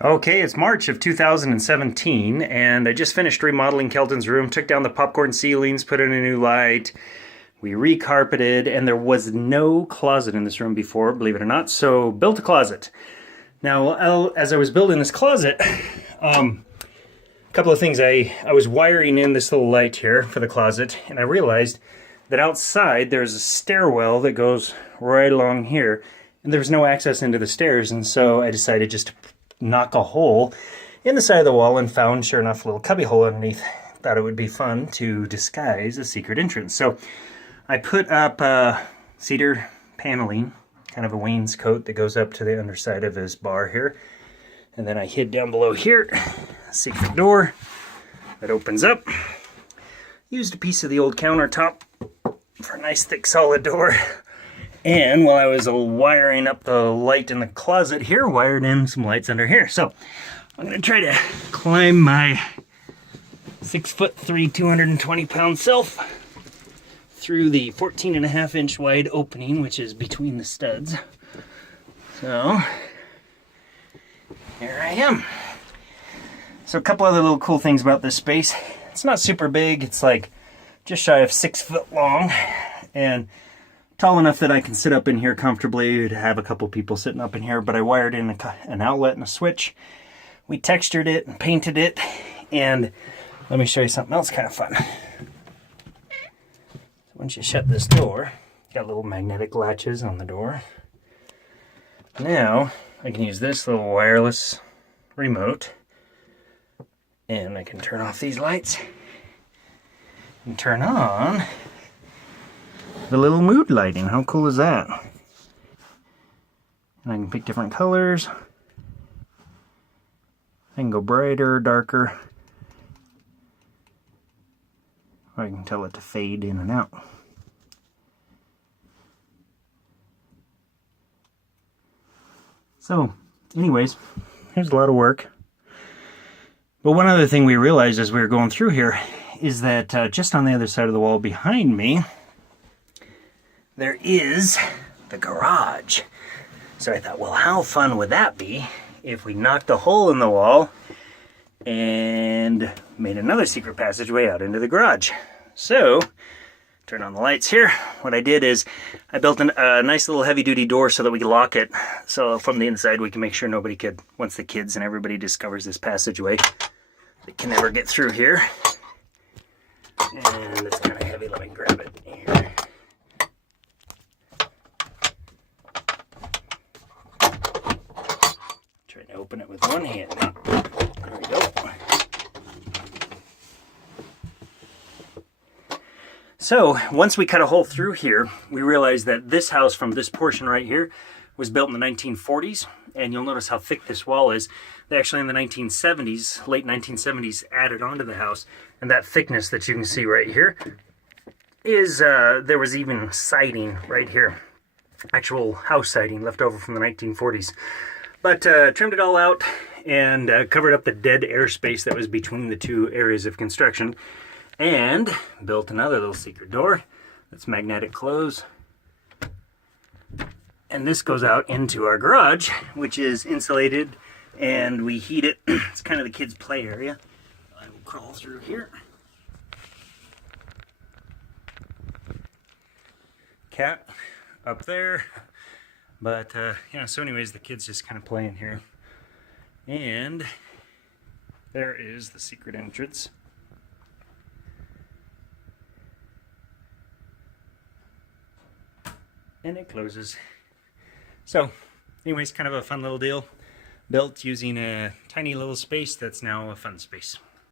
Okay, it's March of 2017, and I just finished remodeling Kelton's room, took down the popcorn ceilings, put in a new light, we recarpeted, and there was no closet in this room before, believe it or not, so built a closet. Now, as I was building this closet, a couple of things. I was wiring in this little light here for the closet, and I realized that outside there's a stairwell that goes right along here, and there's no access into the stairs, and so I decided just to knock a hole in the side of the wall and found, sure enough, a little cubby hole underneath. Thought it would be fun to disguise a secret entrance. So I put up cedar paneling, kind of a wainscot that goes up to the underside of his bar here. And then I hid down below here a secret door that opens up. Used a piece of the old countertop for a nice thick solid door. And while I was wiring up the light in the closet here, wired in some lights under here. So I'm going to try to climb my 6'3", 220-pound self through the 14.5-inch wide opening, which is between the studs. So here I am. So a couple other little cool things about this space. It's not super big. It's like just shy of 6 foot long and tall enough that I can sit up in here comfortably to have a couple people sitting up in here, but I wired in an outlet and a switch. We textured it and painted it, and let me show you something else kind of fun. Once you shut this door, got little magnetic latches on the door. Now I can use this little wireless remote, and I can turn off these lights and turn on the little mood lighting. How cool is that? And I can pick different colors. I can go brighter, darker. Or I can tell it to fade in and out. So, anyways, here's a lot of work. But one other thing we realized as we were going through here is that just on the other side of the wall behind me, there is the garage. So I thought, well, how fun would that be if we knocked a hole in the wall and made another secret passageway out into the garage. So, turn on the lights here. What I did is I built a nice little heavy-duty door so that we could lock it. So from the inside we can make sure nobody could, once the kids and everybody discovers this passageway, they can never get through here. And it's kind of heavy. Let me grab it here. Trying to open it with one hand. There we go. So once we cut a hole through here, we realized that this house from this portion right here was built in the 1940s, and you'll notice how thick this wall is. They actually in the 1970s, late 1970s, added onto the house, and that thickness that you can see right here is, there was even siding right here. Actual house siding left over from the 1940s. But trimmed it all out and covered up the dead airspace that was between the two areas of construction, and built another little secret door that's magnetic close. And this goes out into our garage, which is insulated, and we heat it. It's kind of the kids' play area. I will crawl through here. Cat up there. But, yeah, so anyways, the kids just kind of play in here. And there is the secret entrance. And it closes. So, anyways, kind of a fun little deal. Built using a tiny little space that's now a fun space.